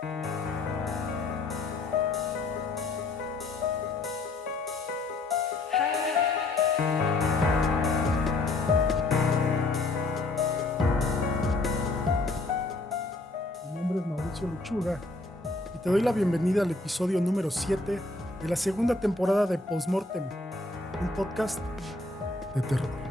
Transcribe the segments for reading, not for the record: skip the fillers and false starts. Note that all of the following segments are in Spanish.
Mi nombre es Mauricio Lechuga y te doy la bienvenida al episodio número 7 de la segunda temporada de Postmortem, un podcast de terror.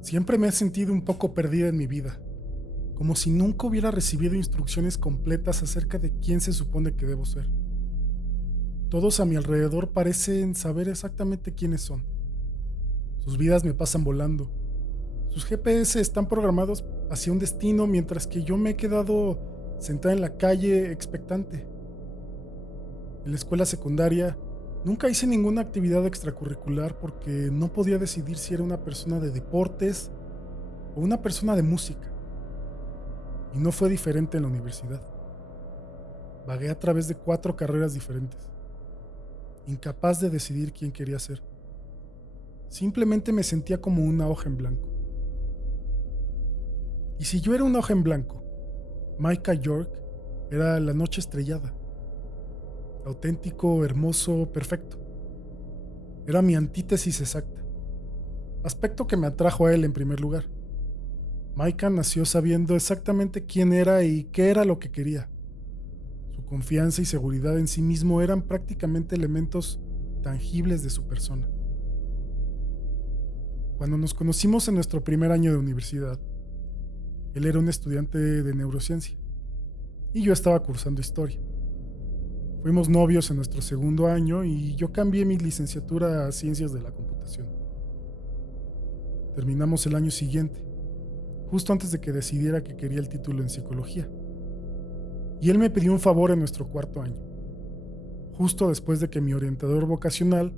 Siempre me he sentido un poco perdida en mi vida, como si nunca hubiera recibido instrucciones completas acerca de quién se supone que debo ser. Todos a mi alrededor parecen saber exactamente quiénes son. Sus vidas me pasan volando. Sus GPS están programados hacia un destino mientras que yo me he quedado sentada en la calle expectante. En la escuela secundaria nunca hice ninguna actividad extracurricular porque no podía decidir si era una persona de deportes o una persona de música. Y no fue diferente en la universidad. Vagué a través de 4 carreras diferentes, incapaz de decidir quién quería ser. Simplemente me sentía como una hoja en blanco. Y si yo era una hoja en blanco, Micah York era la noche estrellada. Auténtico, hermoso, perfecto. Era mi antítesis exacta. Aspecto que me atrajo a él en primer lugar. Micah nació sabiendo exactamente quién era y qué era lo que quería. Su confianza y seguridad en sí mismo eran prácticamente elementos tangibles de su persona. Cuando nos conocimos en nuestro primer año de universidad, él era un estudiante de neurociencia y yo estaba cursando historia. Fuimos novios en nuestro segundo año y yo cambié mi licenciatura a Ciencias de la Computación. Terminamos el año siguiente, justo antes de que decidiera que quería el título en psicología. Y él me pidió un favor en nuestro cuarto año, justo después de que mi orientador vocacional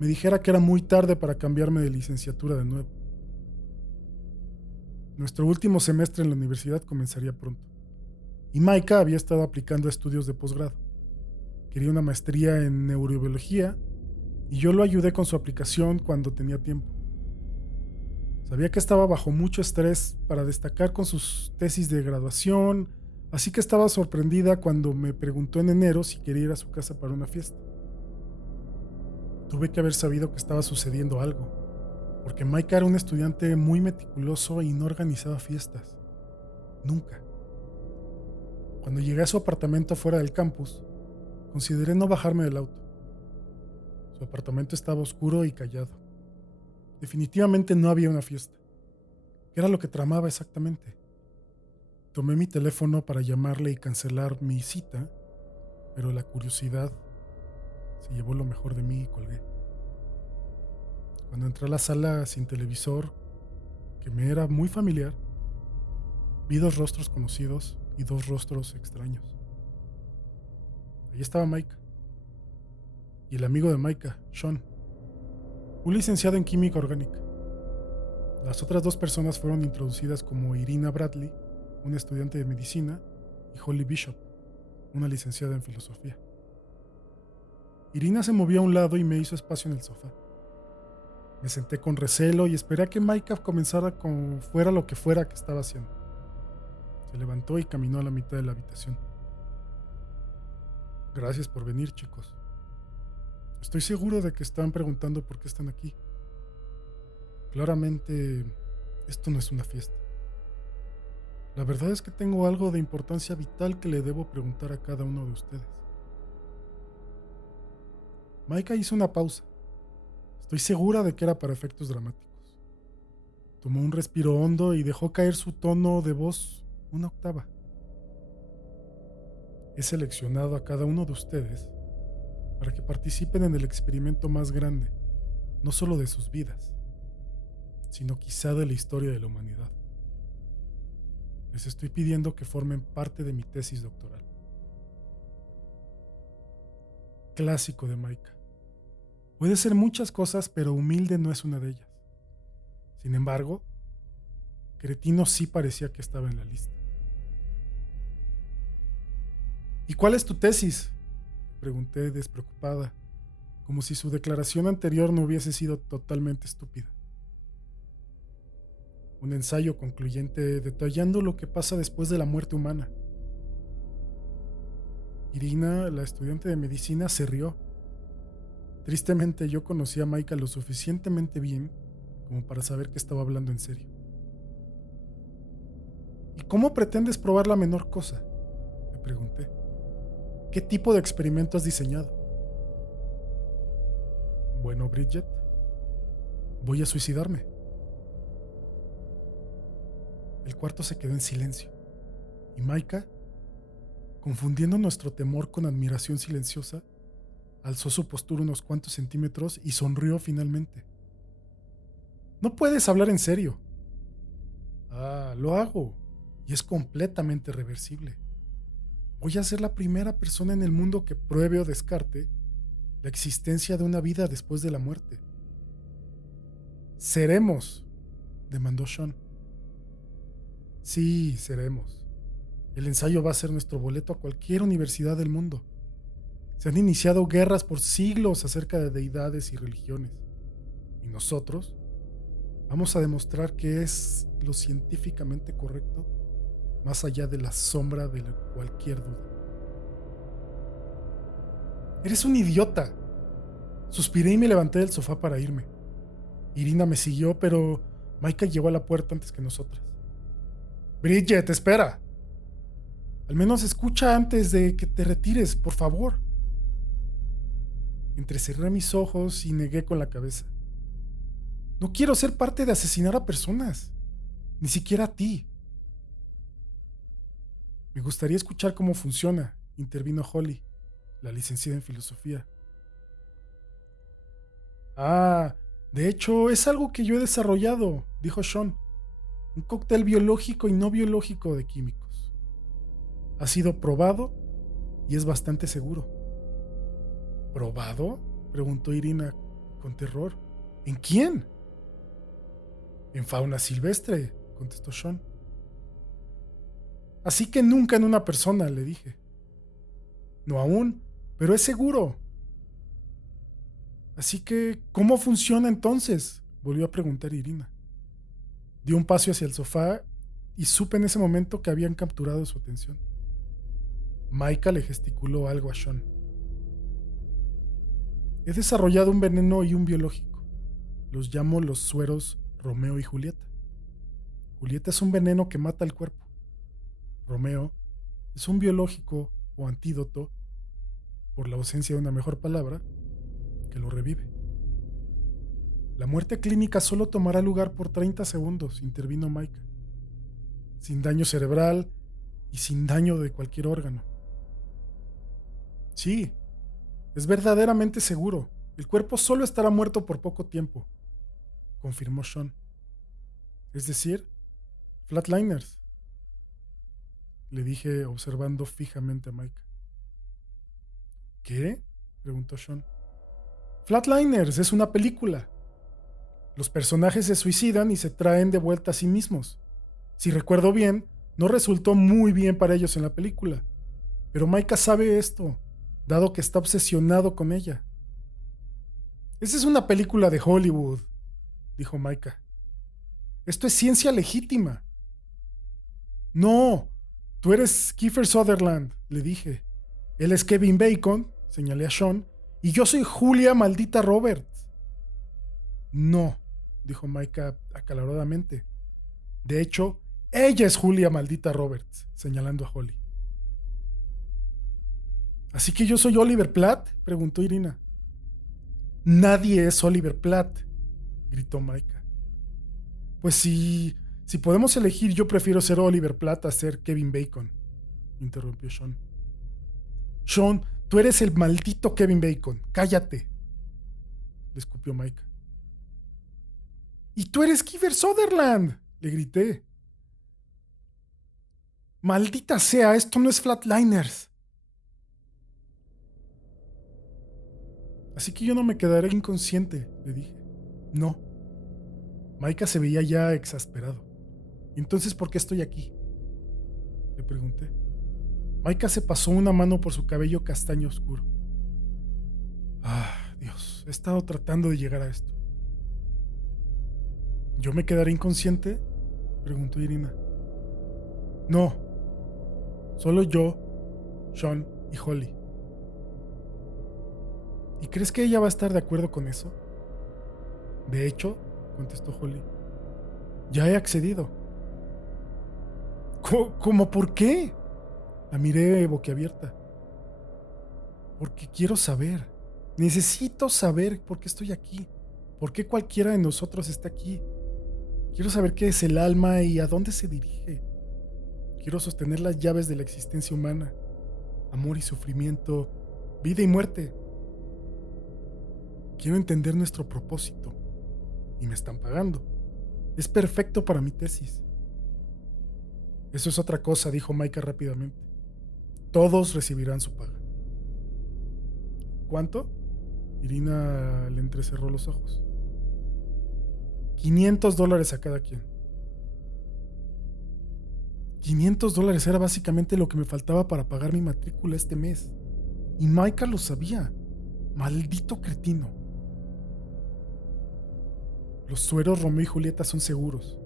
me dijera que era muy tarde para cambiarme de licenciatura de nuevo. Nuestro último semestre en la universidad comenzaría pronto, y Micah había estado aplicando a estudios de posgrado. Quería una maestría en neurobiología y yo lo ayudé con su aplicación cuando tenía tiempo. Sabía que estaba bajo mucho estrés para destacar con sus tesis de graduación, así que estaba sorprendida cuando me preguntó en enero si quería ir a su casa para una fiesta. Tuve que haber sabido que estaba sucediendo algo, porque Micah era un estudiante muy meticuloso y no organizaba fiestas. Nunca. Cuando llegué a su apartamento fuera del campus, consideré no bajarme del auto. Su apartamento estaba oscuro y callado. Definitivamente no había una fiesta. ¿Qué era lo que tramaba exactamente? Tomé mi teléfono para llamarle y cancelar mi cita, pero la curiosidad se llevó lo mejor de mí y colgué. Cuando entré a la sala sin televisor, que me era muy familiar, vi 2 rostros conocidos y 2 rostros extraños. Ahí estaba Micah y el amigo de Micah, Sean, un licenciado en química orgánica. Las otras 2 personas fueron introducidas como Irina Bradley, una estudiante de medicina, y Holly Bishop, una licenciada en filosofía. Irina se movió a un lado y me hizo espacio en el sofá. Me senté con recelo y esperé a que Micah comenzara con fuera lo que fuera que estaba haciendo. Se levantó y caminó a la mitad de la habitación. Gracias por venir, chicos. Estoy seguro de que están preguntando por qué están aquí. Claramente, esto no es una fiesta. La verdad es que tengo algo de importancia vital que le debo preguntar a cada uno de ustedes. Micah hizo una pausa. Estoy segura de que era para efectos dramáticos. Tomó un respiro hondo y dejó caer su tono de voz una octava. He seleccionado a cada uno de ustedes para que participen en el experimento más grande, no solo de sus vidas, sino quizá de la historia de la humanidad. Les estoy pidiendo que formen parte de mi tesis doctoral. clásico de Maika. Puede ser muchas cosas, pero humilde no es una de ellas. Sin embargo, cretino sí parecía que estaba en la lista. ¿Y cuál es tu tesis?, le pregunté despreocupada, como si su declaración anterior no hubiese sido totalmente estúpida. Un ensayo concluyente detallando lo que pasa después de la muerte humana. Irina, la estudiante de medicina, se rió. Tristemente yo conocía a Maika lo suficientemente bien como para saber que estaba hablando en serio. ¿Y cómo pretendes probar la menor cosa?, le pregunté. ¿Qué tipo de experimento has diseñado? Bueno, Bridget, voy a suicidarme. El cuarto se quedó en silencio y Maika, confundiendo nuestro temor con admiración silenciosa, alzó su postura unos cuantos centímetros y sonrió finalmente. No puedes hablar en serio. Lo hago, y es completamente reversible. Voy a ser la primera persona en el mundo que pruebe o descarte la existencia de una vida después de la muerte. Seremos, demandó Sean. Sí, seremos. El ensayo va a ser nuestro boleto a cualquier universidad del mundo. Se han iniciado guerras por siglos acerca de deidades y religiones. Y nosotros vamos a demostrar que es lo científicamente correcto, más allá de la sombra de cualquier duda. Eres un idiota. Suspiré y me levanté del sofá para irme. Irina me siguió, pero Maika llegó a la puerta antes que nosotras. Bridget, espera. Al menos escucha antes de que te retires, por favor. Entrecerré mis ojos y negué con la cabeza. No quiero ser parte de asesinar a personas, ni siquiera a ti. Me gustaría escuchar cómo funciona, intervino Holly, la licenciada en filosofía. De hecho, es algo que yo he desarrollado, dijo Sean. Un cóctel biológico y no biológico de químicos. Ha sido probado y es bastante seguro. ¿Probado?, preguntó Irina con terror. ¿En quién? En fauna silvestre, contestó Sean. Así que nunca en una persona, le dije. No aún, pero es seguro. Así que, ¿cómo funciona entonces?, volvió a preguntar Irina. Dio un paso hacia el sofá y supe en ese momento que habían capturado su atención. Maika le gesticuló algo a Sean. He desarrollado un veneno y un biológico. Los llamo los sueros Romeo y Julieta. Julieta es un veneno que mata el cuerpo. Romeo es un biológico o antídoto, por la ausencia de una mejor palabra, que lo revive. La muerte clínica solo tomará lugar por 30 segundos, intervino Maika. Sin daño cerebral y sin daño de cualquier órgano. Sí, es verdaderamente seguro. El cuerpo solo estará muerto por poco tiempo, confirmó Sean. Es decir, flatliners, le dije observando fijamente a Maika. ¿Qué?, preguntó Sean. Flatliners es una película. Los personajes se suicidan y se traen de vuelta a sí mismos. Si recuerdo bien, no resultó muy bien para ellos en la película. Pero Maika sabe esto, dado que está obsesionado con ella. Esa es una película de Hollywood, dijo Maika. Esto es ciencia legítima. No, tú eres Kiefer Sutherland, le dije. Él es Kevin Bacon, señalé a Sean, y yo soy Julia maldita Roberts. No, dijo Maika acaloradamente. De hecho, ella es Julia maldita Roberts, señalando a Holly. ¿Así que yo soy Oliver Platt?, preguntó Irina. Nadie es Oliver Platt, gritó Maika. Pues si podemos elegir, yo prefiero ser Oliver Platt a ser Kevin Bacon, interrumpió Sean. Sean, tú eres el maldito Kevin Bacon, cállate, le escupió Maika. Y tú eres Kiefer Sutherland, le grité. Maldita sea, esto no es Flatliners. Así que yo no me quedaré inconsciente, le dije. No. Maika se veía ya exasperado. ¿Entonces por qué estoy aquí?, le pregunté. Maika se pasó una mano por su cabello castaño oscuro. Dios, he estado tratando de llegar a esto. ¿Yo me quedaré inconsciente?, preguntó Irina. No, solo yo, Sean y Holly. ¿Y crees que ella va a estar de acuerdo con eso? De hecho, contestó Holly, ya he accedido. ¿Cómo por qué? La miré boquiabierta. Porque quiero saber. Necesito saber por qué estoy aquí. ¿Por qué cualquiera de nosotros está aquí? Quiero saber qué es el alma y a dónde se dirige. Quiero sostener las llaves de la existencia humana. Amor y sufrimiento, vida y muerte. Quiero entender nuestro propósito. Y me están pagando. Es perfecto para mi tesis. Eso es otra cosa, dijo Maika rápidamente. Todos recibirán su paga. ¿Cuánto? Irina le entrecerró los ojos. $500 a cada quien. $500 era básicamente lo que me faltaba para pagar mi matrícula este mes. Y Maika lo sabía. Maldito cretino. Los sueros Romeo y Julieta son seguros.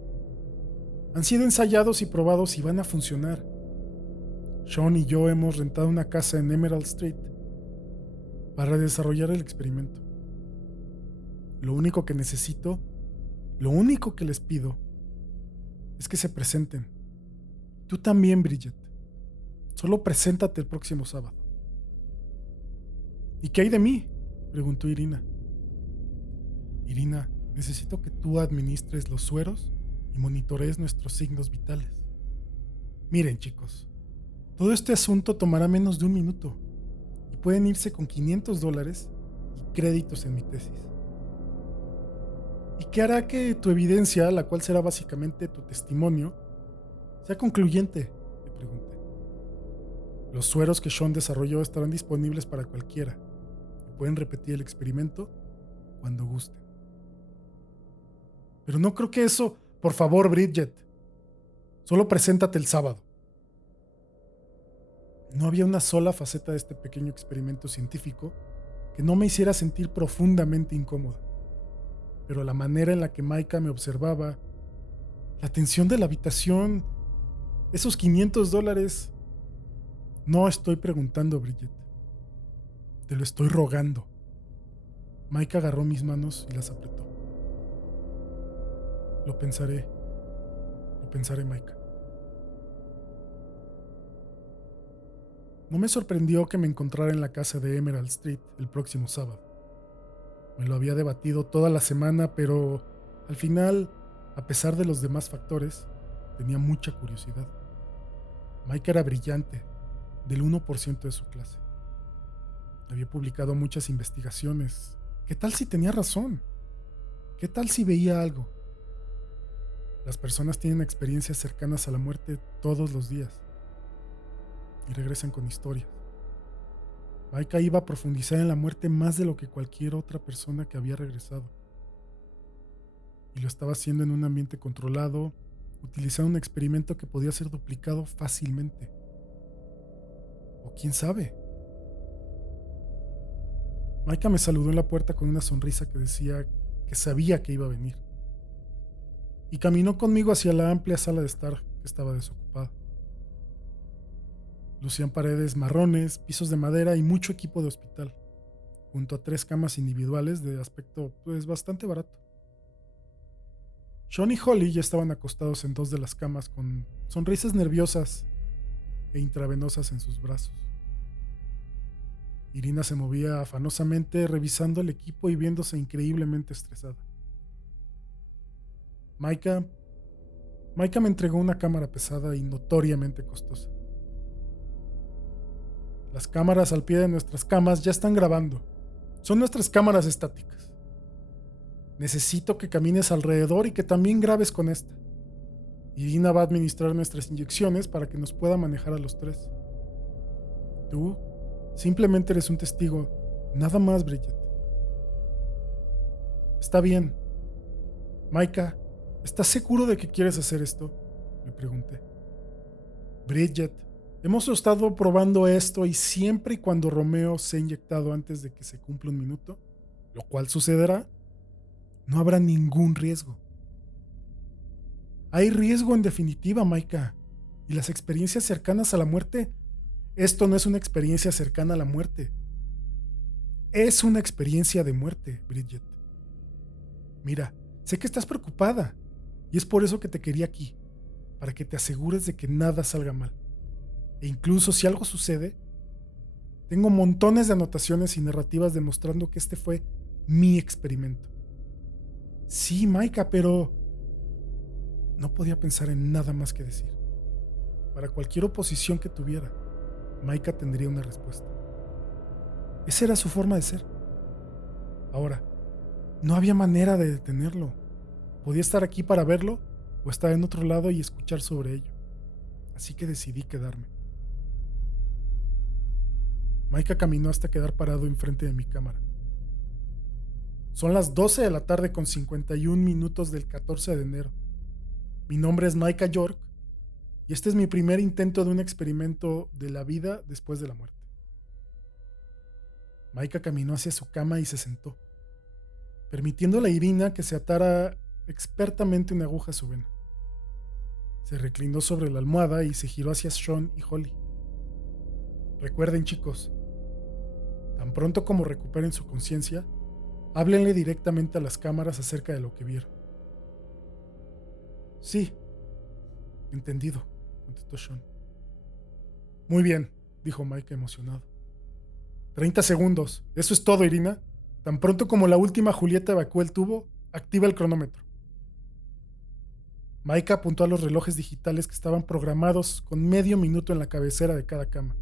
Han sido ensayados y probados y van a funcionar. Sean y yo hemos rentado una casa en Emerald Street para desarrollar el experimento. Lo único que necesito, lo único que les pido, es que se presenten. Tú también, Bridget. Solo preséntate el próximo sábado. ¿Y qué hay de mí?, preguntó Irina. Irina, necesito que tú administres los sueros y monitorees nuestros signos vitales. Miren, chicos, todo este asunto tomará menos de 1 minuto y pueden irse con $500 y créditos en mi tesis. ¿Y qué hará que tu evidencia, la cual será básicamente tu testimonio, sea concluyente?, le pregunté. Los sueros que Sean desarrolló estarán disponibles para cualquiera y pueden repetir el experimento cuando gusten. Pero no creo que eso... Por favor, Bridget, solo preséntate el sábado. No había una sola faceta de este pequeño experimento científico que no me hiciera sentir profundamente incómoda. Pero la manera en la que Maika me observaba, la tensión de la habitación, esos $500... No estoy preguntando, Bridget. Te lo estoy rogando. Maika agarró mis manos y las apretó. Lo pensaré, Maika. No me sorprendió que me encontrara en la casa de Emerald Street el próximo sábado. Me lo había debatido toda la semana, pero al final, a pesar de los demás factores, tenía mucha curiosidad. Maika era brillante, del 1% de su clase. Había publicado muchas investigaciones. ¿Qué tal si tenía razón? ¿Qué tal si veía algo? Las personas tienen experiencias cercanas a la muerte todos los días y regresan con historias. Maika iba a profundizar en la muerte más de lo que cualquier otra persona que había regresado. Y lo estaba haciendo en un ambiente controlado, utilizando un experimento que podía ser duplicado fácilmente. O quién sabe. Maika me saludó en la puerta con una sonrisa que decía que sabía que iba a venir. Y caminó conmigo hacia la amplia sala de estar que estaba desocupada. Lucían paredes marrones, pisos de madera y mucho equipo de hospital, junto a 3 camas individuales de aspecto bastante barato. Sean y Holly ya estaban acostados en 2 de las camas con sonrisas nerviosas e intravenosas en sus brazos. Irina se movía afanosamente revisando el equipo y viéndose increíblemente estresada. Maika me entregó una cámara pesada y notoriamente costosa. Las cámaras al pie de nuestras camas ya están grabando. Son nuestras cámaras estáticas. Necesito que camines alrededor y que también grabes con esta. Irina va a administrar nuestras inyecciones para que nos pueda manejar a los 3. Tú simplemente eres un testigo, nada más, Bridget. Está bien. Micah, ¿estás seguro de que quieres hacer esto? Le pregunté. Bridget, hemos estado probando esto y siempre y cuando Romeo sea inyectado antes de que se cumpla un minuto, lo cual sucederá, no habrá ningún riesgo. Hay riesgo en definitiva, Micah. Y las experiencias cercanas a la muerte, esto no es una experiencia cercana a la muerte. Es una experiencia de muerte, Bridget. Mira, sé que estás preocupada y es por eso que te quería aquí, para que te asegures de que nada salga mal. E incluso si algo sucede, tengo montones de anotaciones y narrativas demostrando que este fue mi experimento. Sí, Micah, pero no podía pensar en nada más que decir. Para cualquier oposición que tuviera, Micah tendría una respuesta. Esa era su forma de ser. Ahora, no había manera de detenerlo. Podía estar aquí para verlo o estar en otro lado y escuchar sobre ello. Así que decidí quedarme. Micah caminó hasta quedar parado enfrente de mi cámara. Son las 12 de la tarde con 51 minutos del 14 de enero. Mi nombre es Micah York y este es mi primer intento de un experimento de la vida después de la muerte. Micah caminó hacia su cama y se sentó, permitiéndole a Irina que se atara expertamente una aguja a su vena. Se reclinó sobre la almohada y se giró hacia Sean y Holly. Recuerden, chicos, tan pronto como recuperen su conciencia, háblenle directamente a las cámaras acerca de lo que vieron. Sí, entendido, contestó Sean. Muy bien, dijo Micah emocionado. 30 segundos, eso es todo, Irina. Tan pronto como la última Julieta evacúe el tubo, activa el cronómetro. Micah apuntó a los relojes digitales que estaban programados con medio minuto en la cabecera de cada cama.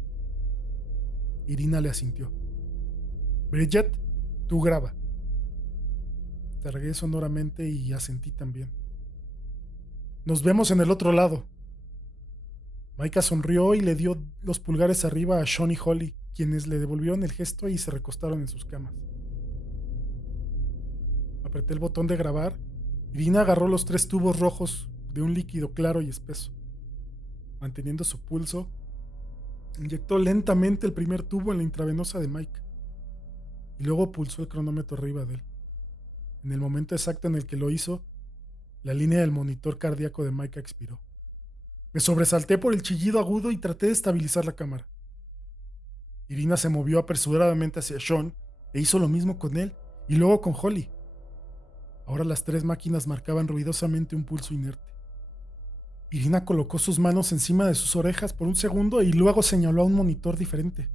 Irina le asintió. Bridget, tú graba. Targué sonoramente y asentí también. Nos vemos en el otro lado. Micah sonrió y le dio los pulgares arriba a Sean y Holly, quienes le devolvieron el gesto y se recostaron en sus camas. Apreté el botón de grabar. Irina agarró los 3 tubos rojos de un líquido claro y espeso. Manteniendo su pulso, inyectó lentamente el primer tubo en la intravenosa de Micah y luego pulsó el cronómetro arriba de él. En el momento exacto en el que lo hizo, la línea del monitor cardíaco de Micah expiró. Me sobresalté por el chillido agudo y traté de estabilizar la cámara. Irina se movió apresuradamente hacia Sean e hizo lo mismo con él y luego con Holly. Ahora las 3 máquinas marcaban ruidosamente un pulso inerte. Irina colocó sus manos encima de sus orejas por un segundo y luego señaló a un monitor diferente.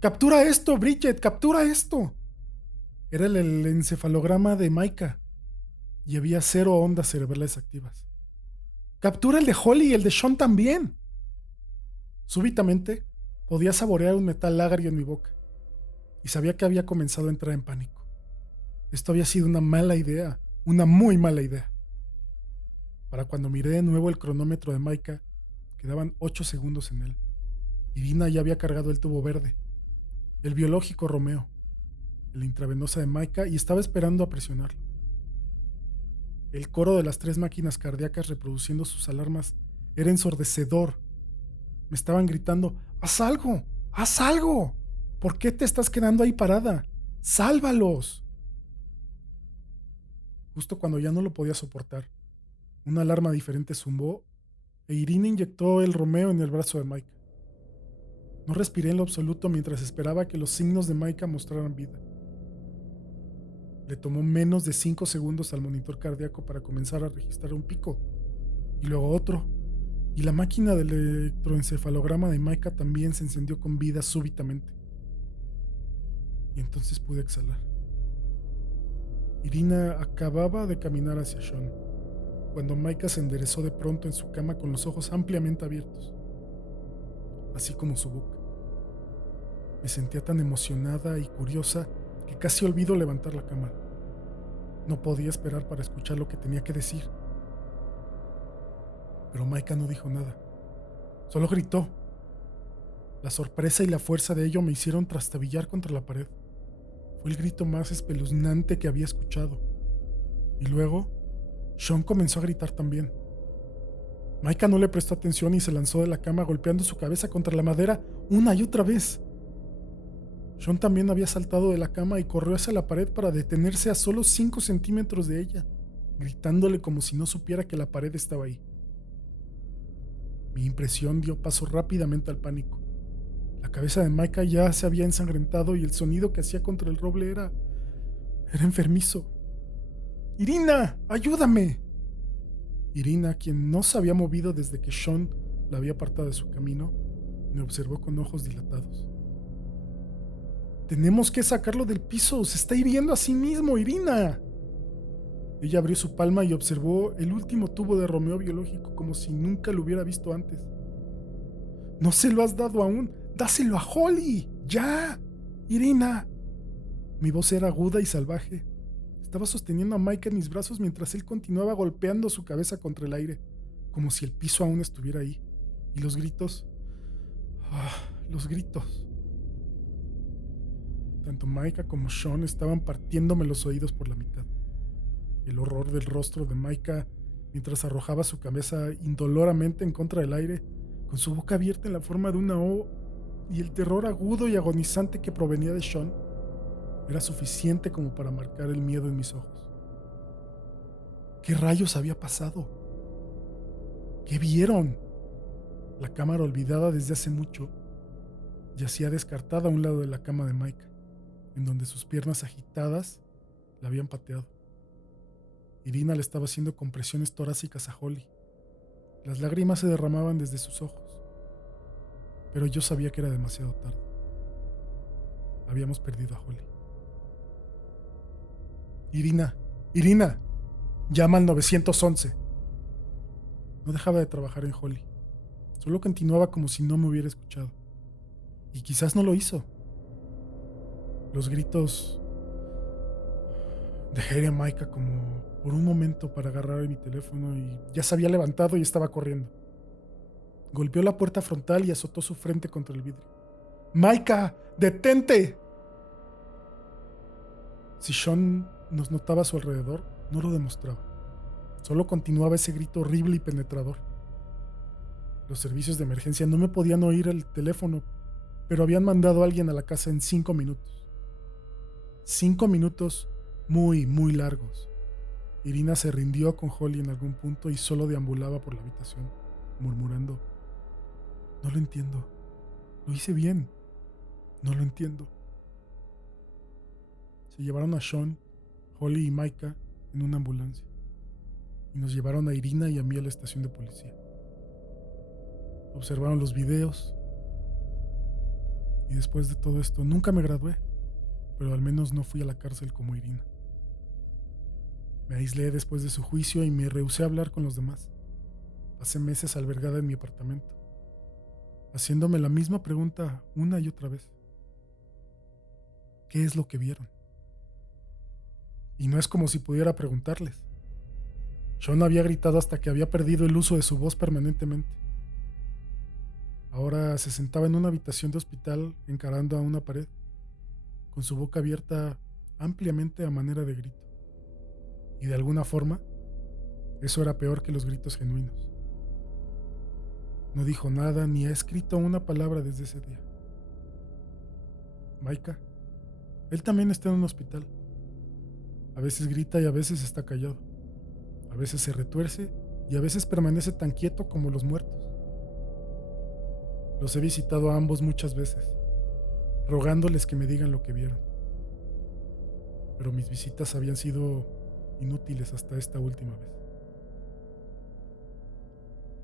¡Captura esto, Bridget! ¡Captura esto! Era el encefalograma de Micah y había 0 ondas cerebrales activas. ¡Captura el de Holly y el de Sean también! Súbitamente podía saborear un metal agrio en mi boca y sabía que había comenzado a entrar en pánico. Esto había sido una mala idea, una muy mala idea. Para cuando miré de nuevo el cronómetro de Micah, quedaban 8 segundos en él. Irina ya había cargado el tubo verde, el biológico Romeo, el intravenosa de Micah y estaba esperando a presionarlo. El coro de las 3 máquinas cardíacas reproduciendo sus alarmas era ensordecedor. Me estaban gritando: ¡haz algo! ¡Haz algo! ¿Por qué te estás quedando ahí parada? ¡Sálvalos! Justo cuando ya no lo podía soportar, una alarma diferente zumbó e Irina inyectó el Romeo en el brazo de Micah. No respiré en lo absoluto mientras esperaba que los signos de Micah mostraran vida. Le tomó menos de 5 segundos al monitor cardíaco para comenzar a registrar un pico, y luego otro, y la máquina del electroencefalograma de Micah también se encendió con vida súbitamente. Y entonces pude exhalar. Irina acababa de caminar hacia Sean, cuando Micah se enderezó de pronto en su cama con los ojos ampliamente abiertos, así como su boca. Me sentía tan emocionada y curiosa que casi olvido levantar la cámara. No podía esperar para escuchar lo que tenía que decir. Pero Micah no dijo nada. Solo gritó. La sorpresa y la fuerza de ello me hicieron trastabillar contra la pared. Fue el grito más espeluznante que había escuchado. Y luego, Sean comenzó a gritar también. Micah no le prestó atención y se lanzó de la cama golpeando su cabeza contra la madera una y otra vez. Sean también había saltado de la cama y corrió hacia la pared para detenerse a solo 5 centímetros de ella, gritándole como si no supiera que la pared estaba ahí. Mi impresión dio paso rápidamente al pánico. La cabeza de Micah ya se había ensangrentado y el sonido que hacía contra el roble era enfermizo. ¡Irina! ¡Ayúdame! Irina, quien no se había movido desde que Sean la había apartado de su camino, me observó con ojos dilatados. Tenemos que sacarlo del piso, se está hiriendo a sí mismo, Irina. Ella abrió su palma y observó el último tubo de Romeo biológico como si nunca lo hubiera visto antes. No se lo has dado aún, dáselo a Holly, ya, Irina. Mi voz era aguda y salvaje. Estaba sosteniendo a Micah en mis brazos mientras él continuaba golpeando su cabeza contra el aire, como si el piso aún estuviera ahí. Y los gritos... los gritos. Tanto Micah como Sean estaban partiéndome los oídos por la mitad. El horror del rostro de Micah mientras arrojaba su cabeza indoloramente en contra del aire, con su boca abierta en la forma de una O, y el terror agudo y agonizante que provenía de Sean, era suficiente como para marcar el miedo en mis ojos. ¿Qué rayos había pasado? ¿Qué vieron? La cámara, olvidada desde hace mucho, yacía descartada a un lado de la cama de Micah, en donde sus piernas agitadas la habían pateado. Irina le estaba haciendo compresiones torácicas a Holly. Las lágrimas se derramaban desde sus ojos. Pero yo sabía que era demasiado tarde. Habíamos perdido a Holly. Irina, llama al 911. No dejaba de trabajar en Holly. Solo continuaba como si no me hubiera escuchado. Y quizás no lo hizo. Los gritos... Dejé a Micah como por un momento para agarrar mi teléfono y ya se había levantado y estaba corriendo. Golpeó la puerta frontal y azotó su frente contra el vidrio. ¡Micah! ¡Detente! Si Sean nos notaba a su alrededor, no lo demostraba. Solo continuaba ese grito horrible y penetrador. Los servicios de emergencia no me podían oír el teléfono, pero habían mandado a alguien a la casa en 5 minutos. 5 minutos muy, muy largos. Irina se rindió con Holly en algún punto y solo deambulaba por la habitación, murmurando: no lo entiendo. Lo hice bien. No lo entiendo. Se llevaron a Sean, Holly y Micah en una ambulancia y nos llevaron a Irina y a mí a la estación de policía. Observaron los videos y después de todo esto nunca me gradué, pero al menos no fui a la cárcel como Irina. Me aislé después de su juicio y me rehusé a hablar con los demás. Pasé meses albergada en mi apartamento, haciéndome la misma pregunta una y otra vez. ¿Qué es lo que vieron? Y no es como si pudiera preguntarles. Sean había gritado hasta que había perdido el uso de su voz permanentemente. Ahora se sentaba en una habitación de hospital encarando a una pared, con su boca abierta ampliamente a manera de grito. Y de alguna forma, eso era peor que los gritos genuinos. No dijo nada ni ha escrito una palabra desde ese día. Micah, él también está en un hospital. A veces grita y a veces está callado. A veces se retuerce y a veces permanece tan quieto como los muertos. Los he visitado a ambos muchas veces, rogándoles que me digan lo que vieron. Pero mis visitas habían sido inútiles hasta esta última vez.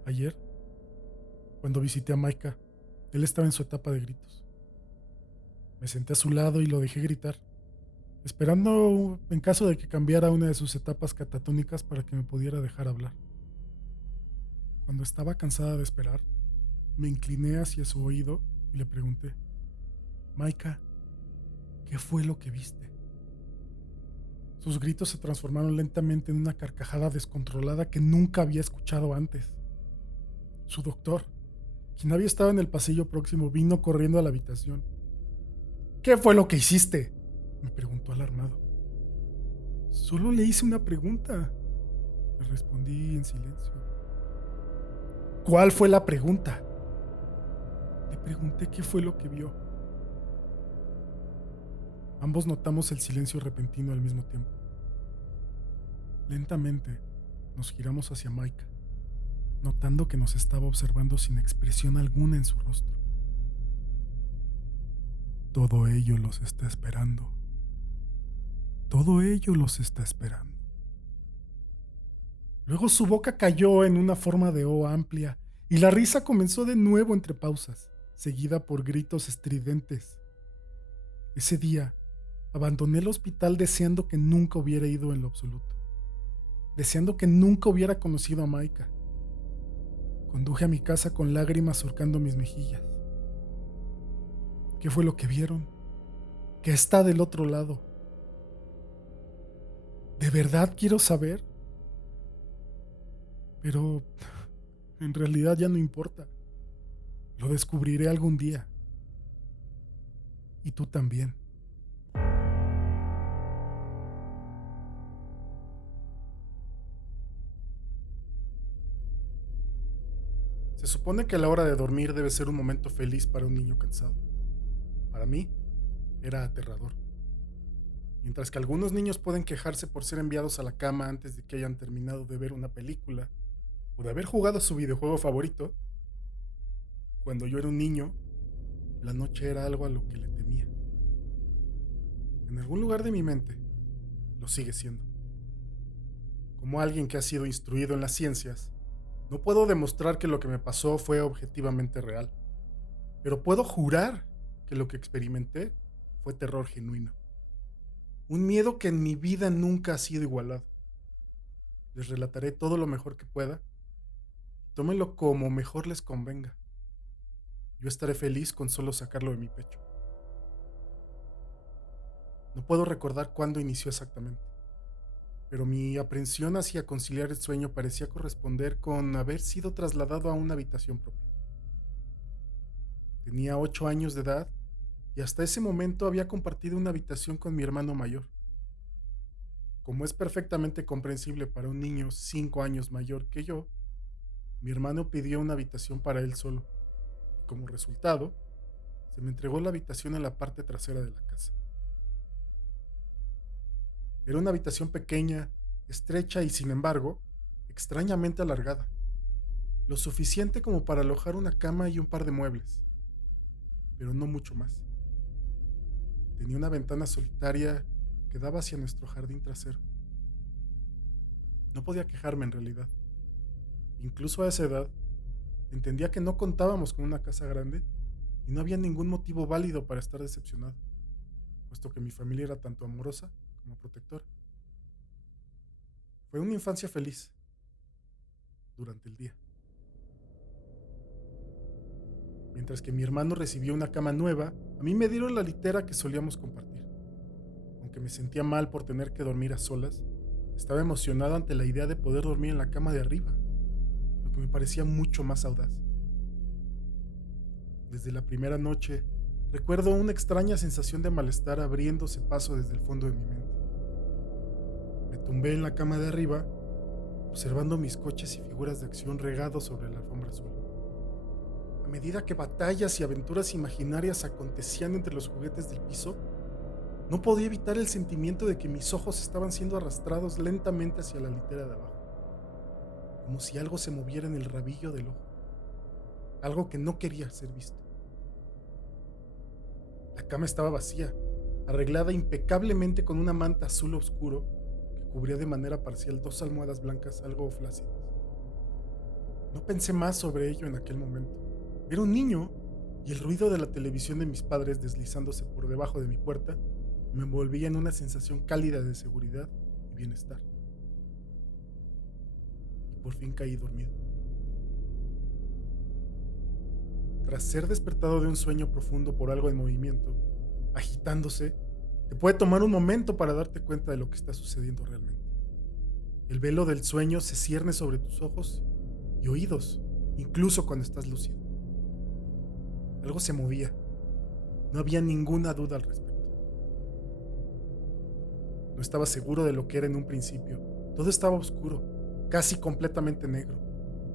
Ayer, cuando visité a Micah, él estaba en su etapa de gritos. Me senté a su lado y lo dejé gritar, esperando en caso de que cambiara una de sus etapas catatónicas para que me pudiera dejar hablar. Cuando estaba cansada de esperar, me incliné hacia su oído y le pregunté: Micah, ¿qué fue lo que viste? Sus gritos se transformaron lentamente en una carcajada descontrolada que nunca había escuchado antes. Su doctor, quien había estado en el pasillo próximo, vino corriendo a la habitación. ¿Qué fue lo que hiciste?, me preguntó alarmado. Solo le hice una pregunta, le respondí en silencio. ¿Cuál fue la pregunta? Le pregunté qué fue lo que vio. Ambos notamos el silencio repentino al mismo tiempo. Lentamente nos giramos hacia Maika, notando que nos estaba observando sin expresión alguna en su rostro. Todo ello los está esperando. Todo ello los está esperando. Luego su boca cayó en una forma de O amplia y la risa comenzó de nuevo entre pausas, seguida por gritos estridentes. Ese día, abandoné el hospital deseando que nunca hubiera ido en lo absoluto, deseando que nunca hubiera conocido a Maika. Conduje a mi casa con lágrimas surcando mis mejillas. ¿Qué fue lo que vieron? ¿Qué está del otro lado? ¿De verdad quiero saber? Pero en realidad ya no importa. Lo descubriré algún día. Y tú también. Se supone que la hora de dormir debe ser un momento feliz para un niño cansado. Para mí, era aterrador. Mientras que algunos niños pueden quejarse por ser enviados a la cama antes de que hayan terminado de ver una película o de haber jugado su videojuego favorito, cuando yo era un niño, la noche era algo a lo que le temía. En algún lugar de mi mente, lo sigue siendo. Como alguien que ha sido instruido en las ciencias, no puedo demostrar que lo que me pasó fue objetivamente real, pero puedo jurar que lo que experimenté fue terror genuino. Un miedo que en mi vida nunca ha sido igualado. Les relataré todo lo mejor que pueda. Tómenlo como mejor les convenga. Yo estaré feliz con solo sacarlo de mi pecho. No puedo recordar cuándo inició exactamente, pero mi aprensión hacia conciliar el sueño parecía corresponder con haber sido trasladado a una habitación propia. Tenía 8 años de edad y hasta ese momento había compartido una habitación con mi hermano mayor. Como es perfectamente comprensible para un niño 5 años mayor que yo, mi hermano pidió una habitación para él solo. Y como resultado, se me entregó la habitación en la parte trasera de la casa. Era una habitación pequeña, estrecha y, sin embargo, extrañamente alargada. Lo suficiente como para alojar una cama y un par de muebles, pero no mucho más. Tenía una ventana solitaria que daba hacia nuestro jardín trasero. No podía quejarme en realidad. Incluso a esa edad, entendía que no contábamos con una casa grande y no había ningún motivo válido para estar decepcionado, puesto que mi familia era tanto amorosa como protectora. Fue una infancia feliz durante el día. Mientras que mi hermano recibió una cama nueva, a mí me dieron la litera que solíamos compartir. Aunque me sentía mal por tener que dormir a solas, estaba emocionado ante la idea de poder dormir en la cama de arriba, lo que me parecía mucho más audaz. Desde la primera noche, recuerdo una extraña sensación de malestar abriéndose paso desde el fondo de mi mente. Me tumbé en la cama de arriba, observando mis coches y figuras de acción regados sobre la alfombra azul. A medida que batallas y aventuras imaginarias acontecían entre los juguetes del piso, no podía evitar el sentimiento de que mis ojos estaban siendo arrastrados lentamente hacia la litera de abajo, como si algo se moviera en el rabillo del ojo, algo que no quería ser visto. La cama estaba vacía, arreglada impecablemente con una manta azul oscuro que cubría de manera parcial 2 almohadas blancas algo flácidas. No pensé más sobre ello en aquel momento. Era un niño y el ruido de la televisión de mis padres deslizándose por debajo de mi puerta me envolvía en una sensación cálida de seguridad y bienestar. Y por fin caí dormido. Tras ser despertado de un sueño profundo por algo en movimiento, agitándose, te puede tomar un momento para darte cuenta de lo que está sucediendo realmente. El velo del sueño se cierne sobre tus ojos y oídos, incluso cuando estás lúcido. Algo se movía. No había ninguna duda al respecto. No estaba seguro de lo que era en un principio. Todo estaba oscuro, casi completamente negro,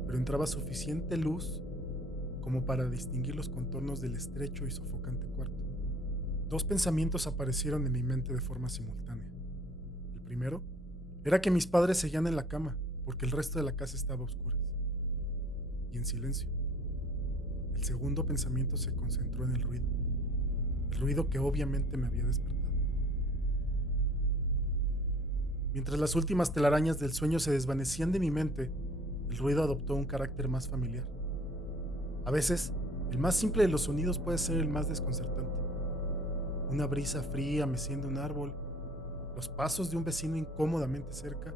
pero entraba suficiente luz como para distinguir los contornos del estrecho y sofocante cuarto. Dos pensamientos aparecieron en mi mente de forma simultánea. El primero era que mis padres seguían en la cama, porque el resto de la casa estaba a oscuras y en silencio. El segundo pensamiento se concentró en el ruido que obviamente me había despertado. Mientras las últimas telarañas del sueño se desvanecían de mi mente, el ruido adoptó un carácter más familiar. A veces, el más simple de los sonidos puede ser el más desconcertante. Una brisa fría meciendo un árbol, los pasos de un vecino incómodamente cerca,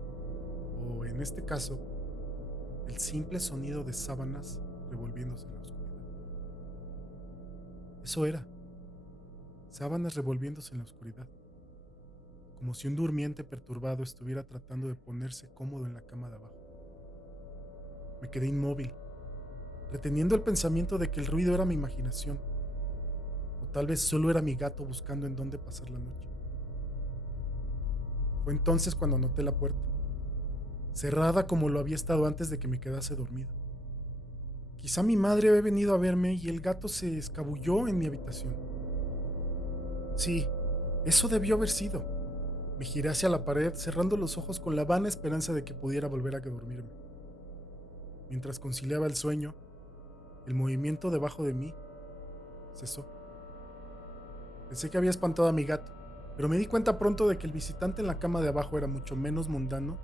o en este caso, el simple sonido de sábanas revolviéndose en la oscuridad. Eso era, sábanas revolviéndose en la oscuridad, como si un durmiente perturbado estuviera tratando de ponerse cómodo en la cama de abajo. Me quedé inmóvil, reteniendo el pensamiento de que el ruido era mi imaginación, o tal vez solo era mi gato buscando en dónde pasar la noche. Fue entonces cuando noté la puerta, cerrada como lo había estado antes de que me quedase dormido. Quizá mi madre había venido a verme y el gato se escabulló en mi habitación. Sí, eso debió haber sido. Me giré hacia la pared, cerrando los ojos con la vana esperanza de que pudiera volver a dormirme. Mientras conciliaba el sueño, el movimiento debajo de mí cesó. Pensé que había espantado a mi gato, pero me di cuenta pronto de que el visitante en la cama de abajo era mucho menos mundano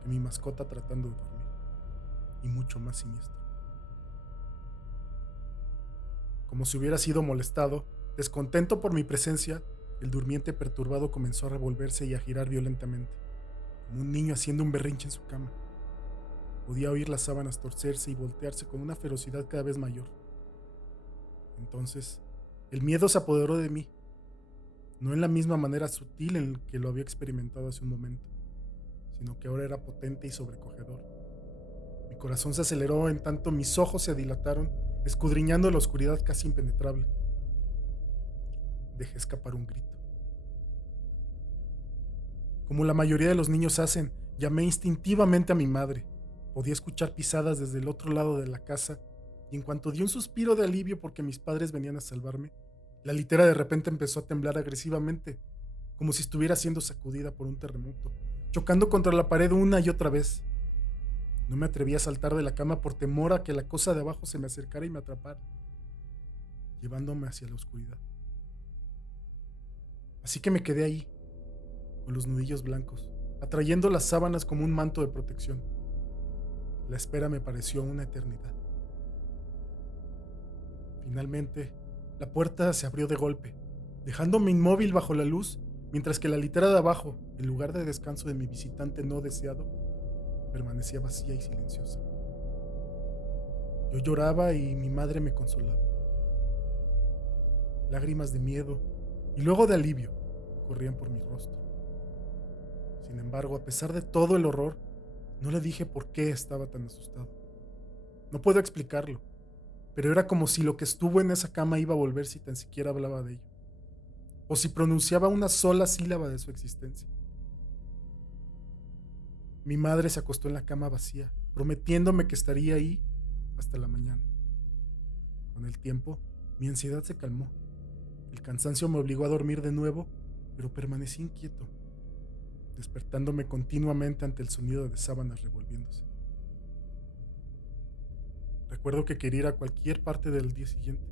que mi mascota tratando de dormir, y mucho más siniestro. Como si hubiera sido molestado, descontento por mi presencia, el durmiente perturbado comenzó a revolverse y a girar violentamente, como un niño haciendo un berrinche en su cama. Podía oír las sábanas torcerse y voltearse con una ferocidad cada vez mayor. Entonces, el miedo se apoderó de mí, no en la misma manera sutil en que lo había experimentado hace un momento, sino que ahora era potente y sobrecogedor. Mi corazón se aceleró en tanto mis ojos se dilataron, escudriñando la oscuridad casi impenetrable. Dejé escapar un grito. Como la mayoría de los niños hacen, llamé instintivamente a mi madre. Podía escuchar pisadas desde el otro lado de la casa, y en cuanto di un suspiro de alivio porque mis padres venían a salvarme, la litera de repente empezó a temblar agresivamente, como si estuviera siendo sacudida por un terremoto, chocando contra la pared una y otra vez. No me atreví a saltar de la cama por temor a que la cosa de abajo se me acercara y me atrapara, llevándome hacia la oscuridad. Así que me quedé ahí, con los nudillos blancos, atrayendo las sábanas como un manto de protección. La espera me pareció una eternidad. Finalmente, la puerta se abrió de golpe, dejándome inmóvil bajo la luz, mientras que la litera de abajo, el lugar de descanso de mi visitante no deseado, permanecía vacía y silenciosa. Yo lloraba y mi madre me consolaba. Lágrimas de miedo y luego de alivio corrían por mi rostro. Sin embargo, a pesar de todo el horror, no le dije por qué estaba tan asustado. No puedo explicarlo, pero era como si lo que estuvo en esa cama iba a volver si tan siquiera hablaba de ello, o si pronunciaba una sola sílaba de su existencia. Mi madre se acostó en la cama vacía, prometiéndome que estaría ahí hasta la mañana. Con el tiempo, mi ansiedad se calmó. El cansancio me obligó a dormir de nuevo, pero permanecí inquieto, despertándome continuamente ante el sonido de sábanas revolviéndose. Recuerdo que quería ir a cualquier parte del día siguiente,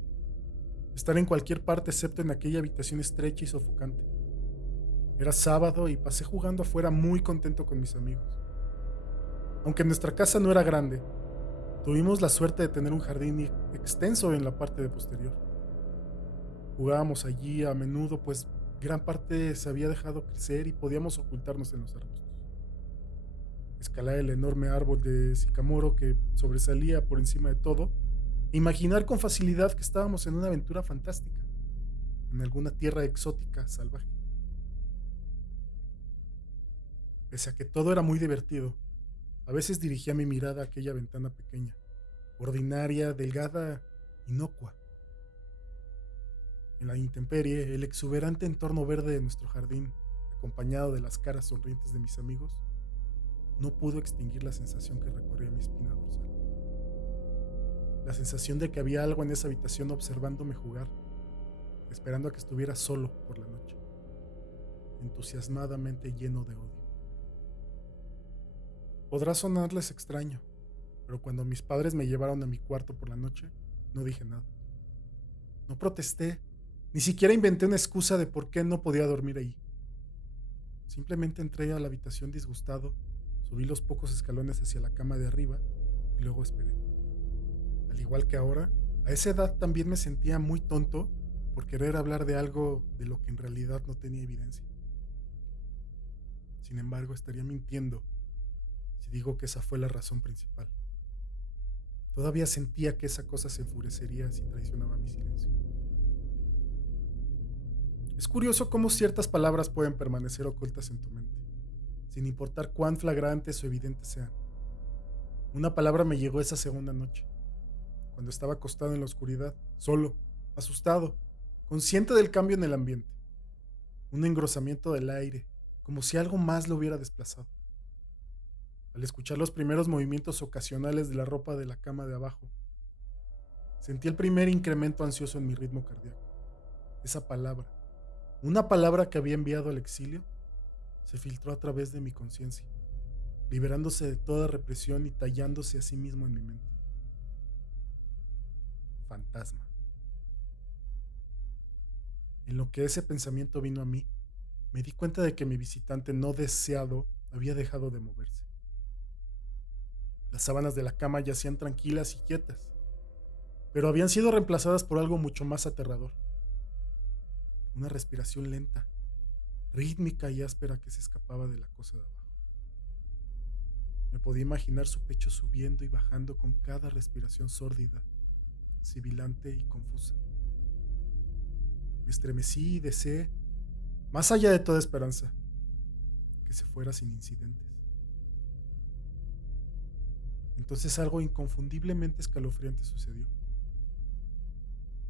estar en cualquier parte excepto en aquella habitación estrecha y sofocante. Era sábado y pasé jugando afuera muy contento con mis amigos. Aunque nuestra casa no era grande, tuvimos la suerte de tener un jardín extenso en la parte de posterior. Jugábamos allí a menudo, pues gran parte se había dejado crecer y podíamos ocultarnos en los arbustos. Escalar el enorme árbol de sicamoro que sobresalía por encima de todo, e imaginar con facilidad que estábamos en una aventura fantástica, en alguna tierra exótica, salvaje. Pese a que todo era muy divertido, a veces dirigía mi mirada a aquella ventana pequeña, ordinaria, delgada, inocua. En la intemperie, el exuberante entorno verde de nuestro jardín, acompañado de las caras sonrientes de mis amigos, no pudo extinguir la sensación que recorría mi espina dorsal. La sensación de que había algo en esa habitación observándome jugar, esperando a que estuviera solo por la noche, entusiasmadamente lleno de odio. Podrá sonarles extraño, pero cuando mis padres me llevaron a mi cuarto por la noche, no dije nada. No protesté, ni siquiera inventé una excusa de por qué no podía dormir ahí. Simplemente entré a la habitación disgustado, subí los pocos escalones hacia la cama de arriba y luego esperé. Al igual que ahora, a esa edad también me sentía muy tonto por querer hablar de algo de lo que en realidad no tenía evidencia. Sin embargo, estaría mintiendo si digo que esa fue la razón principal. Todavía sentía que esa cosa se enfurecería si traicionaba mi silencio. Es curioso cómo ciertas palabras pueden permanecer ocultas en tu mente, sin importar cuán flagrantes o evidentes sean. Una palabra me llegó esa segunda noche, cuando estaba acostado en la oscuridad, solo, asustado, consciente del cambio en el ambiente. Un engrosamiento del aire, como si algo más lo hubiera desplazado. Al escuchar los primeros movimientos ocasionales de la ropa de la cama de abajo, sentí el primer incremento ansioso en mi ritmo cardíaco. Esa palabra, una palabra que había enviado al exilio, se filtró a través de mi conciencia, liberándose de toda represión y tallándose a sí mismo en mi mente. Fantasma. En lo que ese pensamiento vino a mí, me di cuenta de que mi visitante no deseado había dejado de moverse. Las sábanas de la cama yacían tranquilas y quietas, pero habían sido reemplazadas por algo mucho más aterrador. Una respiración lenta, rítmica y áspera que se escapaba de la cosa de abajo. Me podía imaginar su pecho subiendo y bajando con cada respiración sórdida, sibilante y confusa. Me estremecí y deseé, más allá de toda esperanza, que se fuera sin incidentes. Entonces algo inconfundiblemente escalofriante sucedió.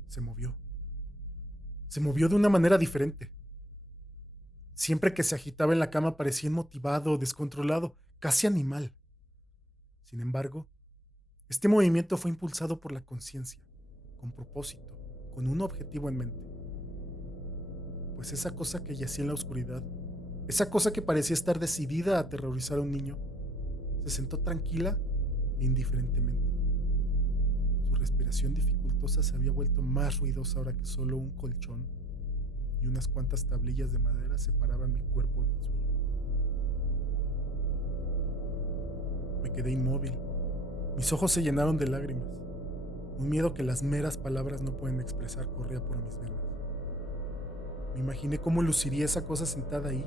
Se movió. Se movió de una manera diferente. Siempre que se agitaba en la cama parecía inmotivado, descontrolado, casi animal. Sin embargo, este movimiento fue impulsado por la conciencia, con propósito, con un objetivo en mente. Pues esa cosa que yacía en la oscuridad, esa cosa que parecía estar decidida a aterrorizar a un niño, se sentó tranquila e indiferentemente. Su respiración dificultosa se había vuelto más ruidosa ahora que solo un colchón y unas cuantas tablillas de madera separaban mi cuerpo del suyo. Me quedé inmóvil. Mis ojos se llenaron de lágrimas. Un miedo que las meras palabras no pueden expresar corría por mis venas. Me imaginé cómo luciría esa cosa sentada ahí,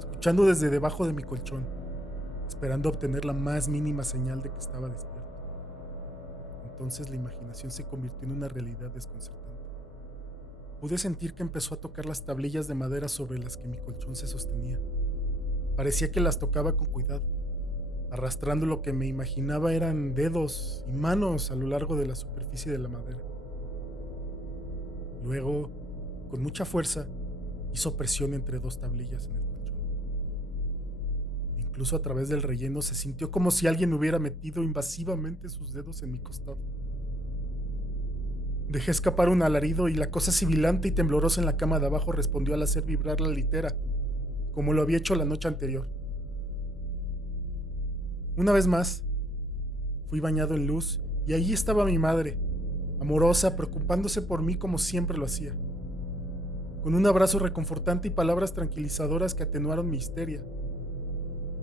escuchando desde debajo de mi colchón, esperando obtener la más mínima señal de que estaba despierto. Entonces la imaginación se convirtió en una realidad desconcertante. Pude sentir que empezó a tocar las tablillas de madera sobre las que mi colchón se sostenía. Parecía que las tocaba con cuidado, arrastrando lo que me imaginaba eran dedos y manos a lo largo de la superficie de la madera. Luego, con mucha fuerza, hizo presión entre dos tablillas en el colchón. Incluso a través del relleno se sintió como si alguien hubiera metido invasivamente sus dedos en mi costado. Dejé escapar un alarido y la cosa sibilante y temblorosa en la cama de abajo respondió al hacer vibrar la litera, como lo había hecho la noche anterior. Una vez más, fui bañado en luz y allí estaba mi madre, amorosa, preocupándose por mí como siempre lo hacía, con un abrazo reconfortante y palabras tranquilizadoras que atenuaron mi histeria.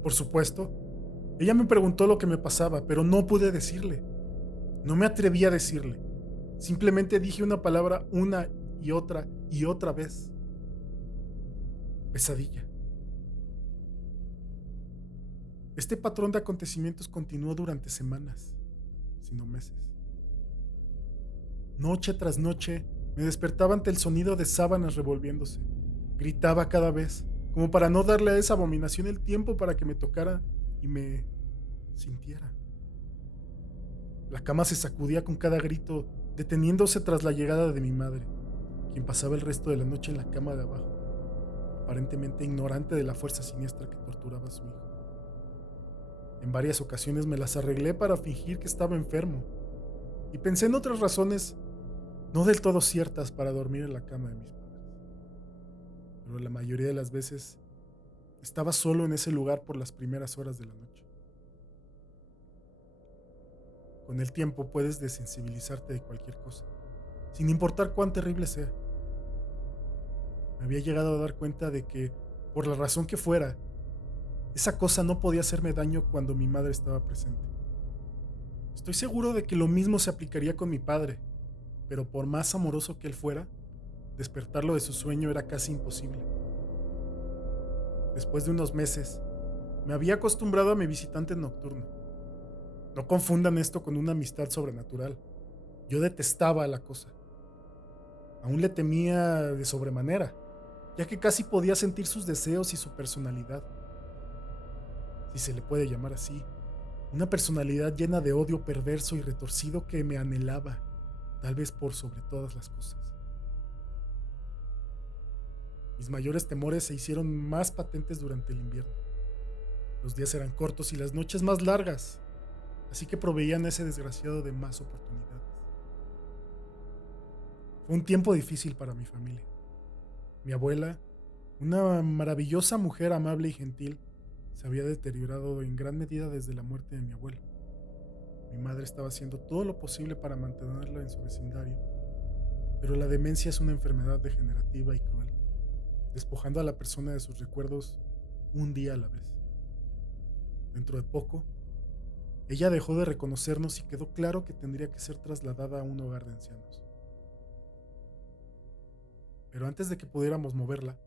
Por supuesto, ella me preguntó lo que me pasaba, pero no pude decirle. No me atreví a decirle. Simplemente dije una palabra una y otra vez. Pesadilla. Este patrón de acontecimientos continuó durante semanas, si no meses. Noche tras noche me despertaba ante el sonido de sábanas revolviéndose. Gritaba cada vez, como para no darle a esa abominación el tiempo para que me tocara y me sintiera. La cama se sacudía con cada grito, deteniéndose tras la llegada de mi madre, quien pasaba el resto de la noche en la cama de abajo, aparentemente ignorante de la fuerza siniestra que torturaba a su hijo. En varias ocasiones me las arreglé para fingir que estaba enfermo, y pensé en otras razones no del todo ciertas para dormir en la cama de mis padres. Pero la mayoría de las veces estaba solo en ese lugar por las primeras horas de la noche. Con el tiempo puedes desensibilizarte de cualquier cosa, sin importar cuán terrible sea. Me había llegado a dar cuenta de que, por la razón que fuera, esa cosa no podía hacerme daño cuando mi madre estaba presente. Estoy seguro de que lo mismo se aplicaría con mi padre, pero por más amoroso que él fuera, despertarlo de su sueño era casi imposible. Después de unos meses, me había acostumbrado a mi visitante nocturno. No confundan esto con una amistad sobrenatural. Yo detestaba a la cosa. Aún le temía de sobremanera, ya que casi podía sentir sus deseos y su personalidad. Si se le puede llamar así, una personalidad llena de odio perverso y retorcido que me anhelaba, tal vez por sobre todas las cosas. Mis mayores temores se hicieron más patentes durante el invierno. Los días eran cortos y las noches más largas, así que proveían a ese desgraciado de más oportunidades. Fue un tiempo difícil para mi familia. Mi abuela, una maravillosa mujer amable y gentil, se había deteriorado en gran medida desde la muerte de mi abuelo. Mi madre estaba haciendo todo lo posible para mantenerla en su vecindario, pero la demencia es una enfermedad degenerativa y cruel, despojando a la persona de sus recuerdos un día a la vez. Dentro de poco, ella dejó de reconocernos y quedó claro que tendría que ser trasladada a un hogar de ancianos. Pero antes de que pudiéramos moverla,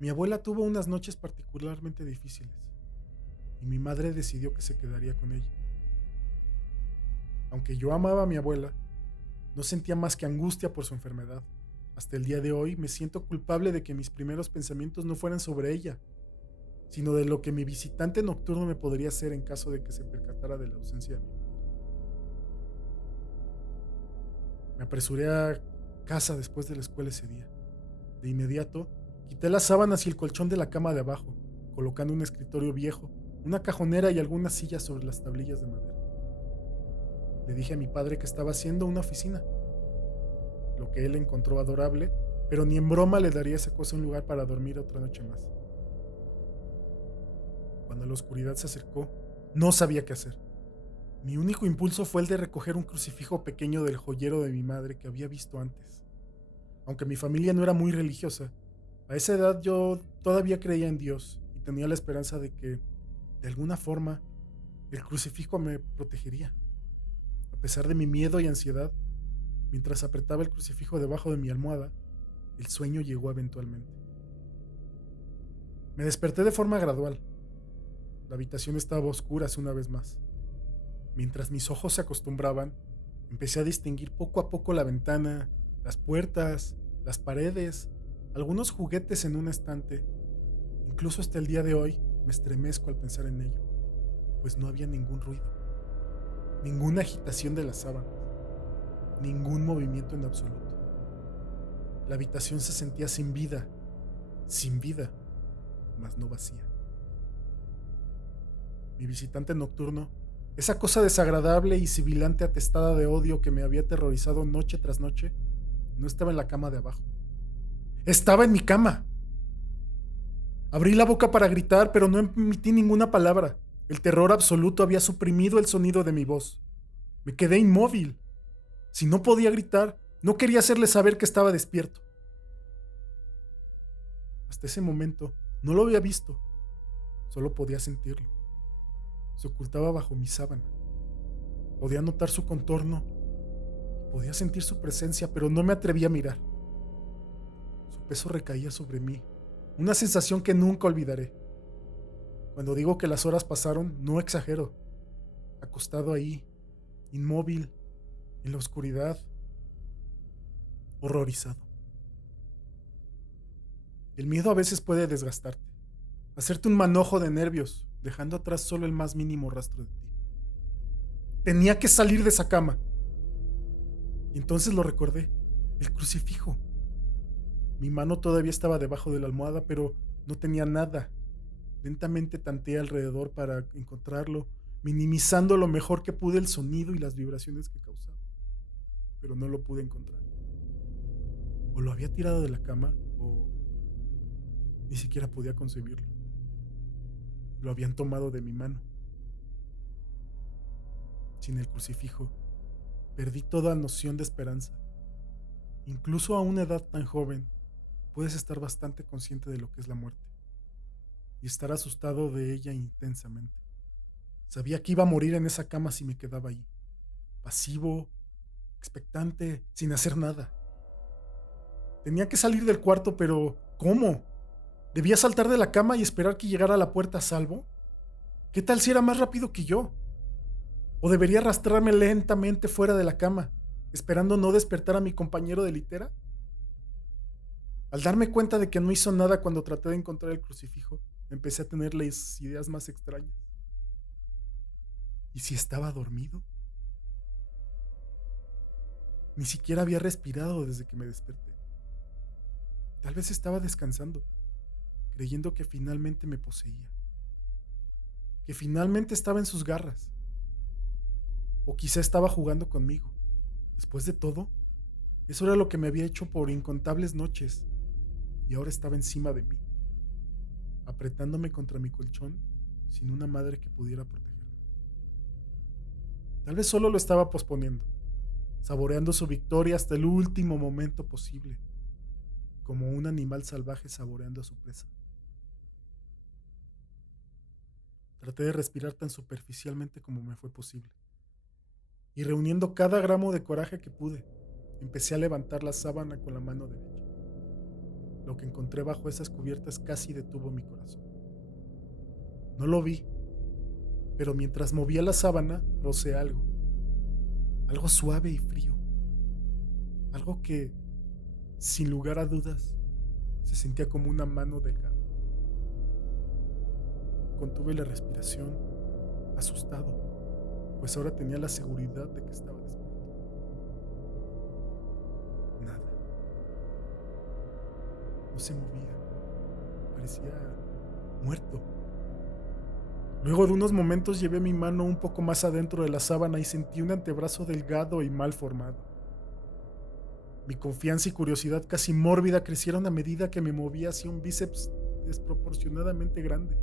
mi abuela tuvo unas noches particularmente difíciles y mi madre decidió que se quedaría con ella. Aunque yo amaba a mi abuela, no sentía más que angustia por su enfermedad. Hasta el día de hoy me siento culpable de que mis primeros pensamientos no fueran sobre ella, sino de lo que mi visitante nocturno me podría hacer en caso de que se percatara de la ausencia de mi madre. Me apresuré a casa después de la escuela ese día. De inmediato, quité las sábanas y el colchón de la cama de abajo, colocando un escritorio viejo, una cajonera y algunas sillas sobre las tablillas de madera. Le dije a mi padre que estaba haciendo una oficina, lo que él encontró adorable, pero ni en broma le daría a esa cosa un lugar para dormir otra noche más. Cuando la oscuridad se acercó, no sabía qué hacer. Mi único impulso fue el de recoger un crucifijo pequeño del joyero de mi madre que había visto antes. Aunque mi familia no era muy religiosa, a esa edad yo todavía creía en Dios y tenía la esperanza de que, de alguna forma, el crucifijo me protegería. A pesar de mi miedo y ansiedad, mientras apretaba el crucifijo debajo de mi almohada, el sueño llegó eventualmente. Me desperté de forma gradual. La habitación estaba a oscuras una vez más. Mientras mis ojos se acostumbraban, empecé a distinguir poco a poco la ventana, las puertas, las paredes, algunos juguetes en un estante. Incluso hasta el día de hoy me estremezco al pensar en ello, pues no había ningún ruido, ninguna agitación de las sábanas, ningún movimiento en absoluto. La habitación se sentía sin vida, mas no vacía. Mi visitante nocturno, esa cosa desagradable y sibilante atestada de odio que me había aterrorizado noche tras noche, no estaba en la cama de abajo. ¡Estaba en mi cama! Abrí la boca para gritar, pero no emití ninguna palabra. El terror absoluto había suprimido el sonido de mi voz. Me quedé inmóvil. Si no podía gritar, no quería hacerle saber que estaba despierto. Hasta ese momento no lo había visto, solo podía sentirlo. Se ocultaba bajo mi sábana. Podía notar su contorno, podía sentir su presencia, pero no me atreví a mirar. Su peso recaía sobre mí, una sensación que nunca olvidaré. Cuando digo que las horas pasaron, no exagero. Acostado ahí, inmóvil, en la oscuridad, horrorizado. El miedo a veces puede desgastarte, hacerte un manojo de nervios, dejando atrás solo el más mínimo rastro de ti. Tenía que salir de esa cama. Y entonces lo recordé, el crucifijo. Mi mano todavía estaba debajo de la almohada, pero no tenía nada. Lentamente tanteé alrededor para encontrarlo, minimizando lo mejor que pude el sonido y las vibraciones que causaba, pero no lo pude encontrar. O lo había tirado de la cama, o ni siquiera podía concebirlo. Lo habían tomado de mi mano. Sin el crucifijo, perdí toda noción de esperanza. Incluso a una edad tan joven, puedes estar bastante consciente de lo que es la muerte y estar asustado de ella intensamente. Sabía que iba a morir en esa cama si me quedaba ahí, pasivo, expectante, sin hacer nada. Tenía que salir del cuarto, pero ¿cómo? ¿Debía saltar de la cama y esperar que llegara a la puerta a salvo? ¿Qué tal si era más rápido que yo? ¿O debería arrastrarme lentamente fuera de la cama, esperando no despertar a mi compañero de litera? Al darme cuenta de que no hizo nada cuando traté de encontrar el crucifijo, empecé a tener las ideas más extrañas. ¿Y si estaba dormido? Ni siquiera había respirado desde que me desperté. Tal vez estaba descansando, creyendo que finalmente me poseía, que finalmente estaba en sus garras, o quizá estaba jugando conmigo. Después de todo, eso era lo que me había hecho por incontables noches, y ahora estaba encima de mí, apretándome contra mi colchón sin una madre que pudiera protegerme. Tal vez solo lo estaba posponiendo, saboreando su victoria hasta el último momento posible, como un animal salvaje saboreando a su presa. Traté de respirar tan superficialmente como me fue posible, y reuniendo cada gramo de coraje que pude, empecé a levantar la sábana con la mano derecha. Lo que encontré bajo esas cubiertas casi detuvo mi corazón. No lo vi, pero mientras movía la sábana, rocé algo. Algo suave y frío. Algo que, sin lugar a dudas, se sentía como una mano delgada. Contuve la respiración, asustado, pues ahora tenía la seguridad de que estaba despierto. Nada. No se movía. Parecía muerto. Luego de unos momentos llevé mi mano un poco más adentro de la sábana y sentí un antebrazo delgado y mal formado. Mi confianza y curiosidad casi mórbida crecieron a medida que me movía hacia un bíceps desproporcionadamente grande.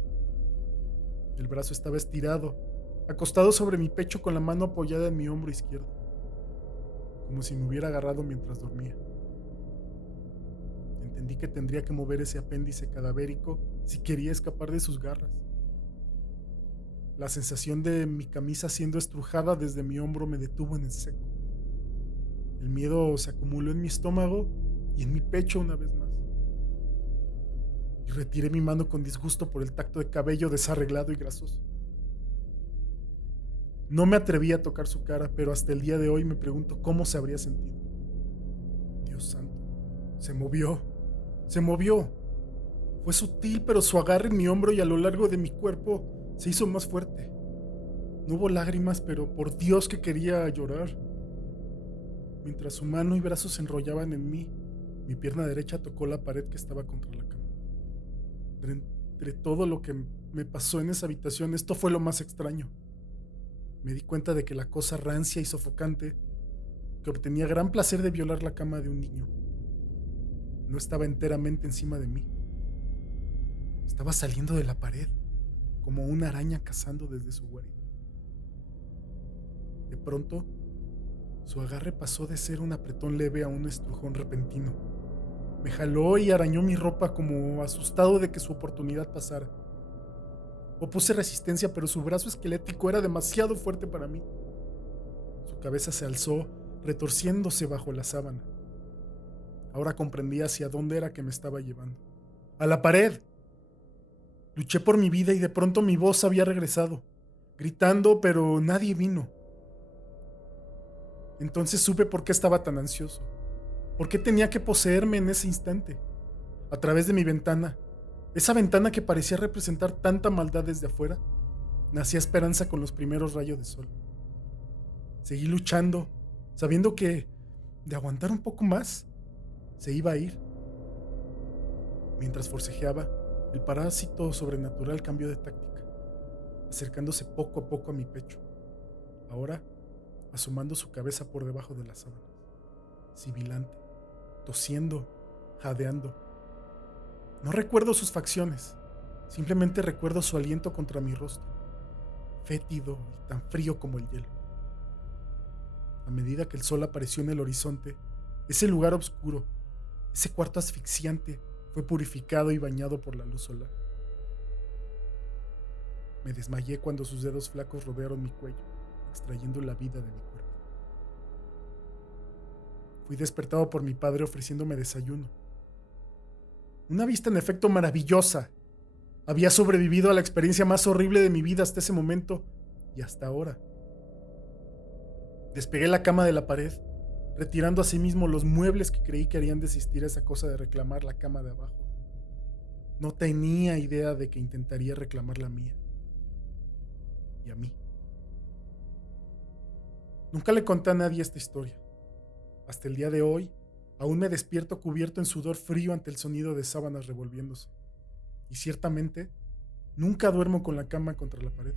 El brazo estaba estirado, acostado sobre mi pecho con la mano apoyada en mi hombro izquierdo, como si me hubiera agarrado mientras dormía. Entendí que tendría que mover ese apéndice cadavérico si quería escapar de sus garras. La sensación de mi camisa siendo estrujada desde mi hombro me detuvo en el seco. El miedo se acumuló en mi estómago y en mi pecho una vez más. Y retiré mi mano con disgusto por el tacto de cabello desarreglado y grasoso. No me atreví a tocar su cara, pero hasta el día de hoy me pregunto cómo se habría sentido. Dios santo, se movió, se movió. Fue sutil, pero su agarre en mi hombro y a lo largo de mi cuerpo se hizo más fuerte. No hubo lágrimas, pero por Dios que quería llorar. Mientras su mano y brazos se enrollaban en mí, mi pierna derecha tocó la pared que estaba contra la cama. Entre todo lo que me pasó en esa habitación, esto fue lo más extraño. Me di cuenta de que la cosa rancia y sofocante, que obtenía gran placer de violar la cama de un niño, no estaba enteramente encima de mí. Estaba saliendo de la pared, como una araña cazando desde su guarida. De pronto, su agarre pasó de ser un apretón leve a un estrujón repentino. Me jaló y arañó mi ropa como asustado de que su oportunidad pasara. Opuse resistencia, pero su brazo esquelético era demasiado fuerte para mí. Su cabeza se alzó, retorciéndose bajo la sábana. Ahora comprendí hacia dónde era que me estaba llevando. ¡A la pared! Luché por mi vida y de pronto mi voz había regresado, gritando, pero nadie vino. Entonces supe por qué estaba tan ansioso. ¿Por qué tenía que poseerme en ese instante? A través de mi ventana, esa ventana que parecía representar tanta maldad desde afuera, nacía esperanza con los primeros rayos de sol. Seguí luchando, sabiendo que, de aguantar un poco más, se iba a ir. Mientras forcejeaba, el parásito sobrenatural cambió de táctica, acercándose poco a poco a mi pecho, ahora asomando su cabeza por debajo de las sábanas, sibilante, tosiendo, jadeando. No recuerdo sus facciones, simplemente recuerdo su aliento contra mi rostro, fétido y tan frío como el hielo. A medida que el sol apareció en el horizonte, ese lugar oscuro, ese cuarto asfixiante, fue purificado y bañado por la luz solar. Me desmayé cuando sus dedos flacos rodearon mi cuello, extrayendo la vida de mi cuerpo. Fui despertado por mi padre ofreciéndome desayuno. Una vista en efecto maravillosa. Había sobrevivido a la experiencia más horrible de mi vida hasta ese momento y hasta ahora. Despegué la cama de la pared, retirando asimismo los muebles que creí que harían desistir a esa cosa de reclamar la cama de abajo. No tenía idea de que intentaría reclamar la mía. Y a mí. Nunca le conté a nadie esta historia. Hasta el día de hoy, aún me despierto cubierto en sudor frío ante el sonido de sábanas revolviéndose. Y ciertamente, nunca duermo con la cama contra la pared.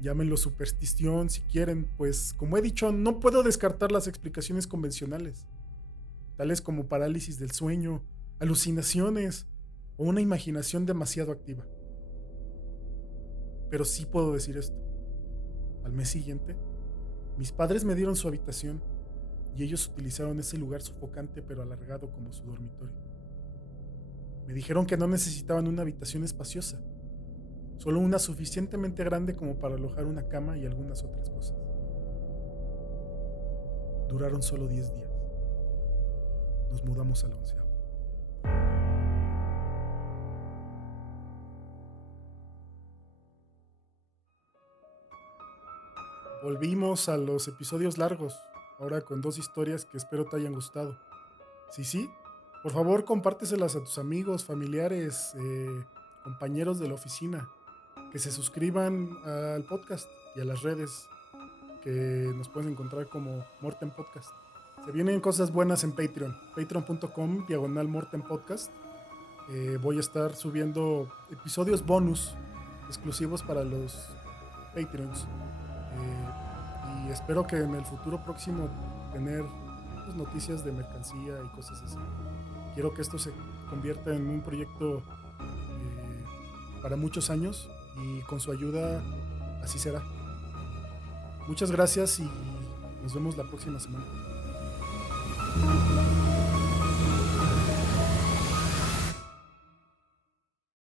Llámenlo superstición si quieren, pues, como he dicho, no puedo descartar las explicaciones convencionales, tales como parálisis del sueño, alucinaciones o una imaginación demasiado activa. Pero sí puedo decir esto. Al mes siguiente, mis padres me dieron su habitación y ellos utilizaron ese lugar sofocante pero alargado como su dormitorio. Me dijeron que no necesitaban una habitación espaciosa, solo una suficientemente grande como para alojar una cama y algunas otras cosas. Duraron solo 10 días. Nos mudamos al 11º. Volvimos a los episodios largos, ahora con 2 historias que espero te hayan gustado. Sí, por favor compárteselas a tus amigos, familiares, compañeros de la oficina, que se suscriban al podcast y a las redes, que nos pueden encontrar como Morten Podcast. Se vienen cosas buenas en Patreon, patreon.com/Morten Podcast. Voy a estar subiendo episodios bonus exclusivos para los Patreons. Y espero que en el futuro próximo tener pues, noticias de mercancía y cosas así. Quiero que esto se convierta en un proyecto para muchos años y con su ayuda así será. Muchas gracias y nos vemos la próxima semana.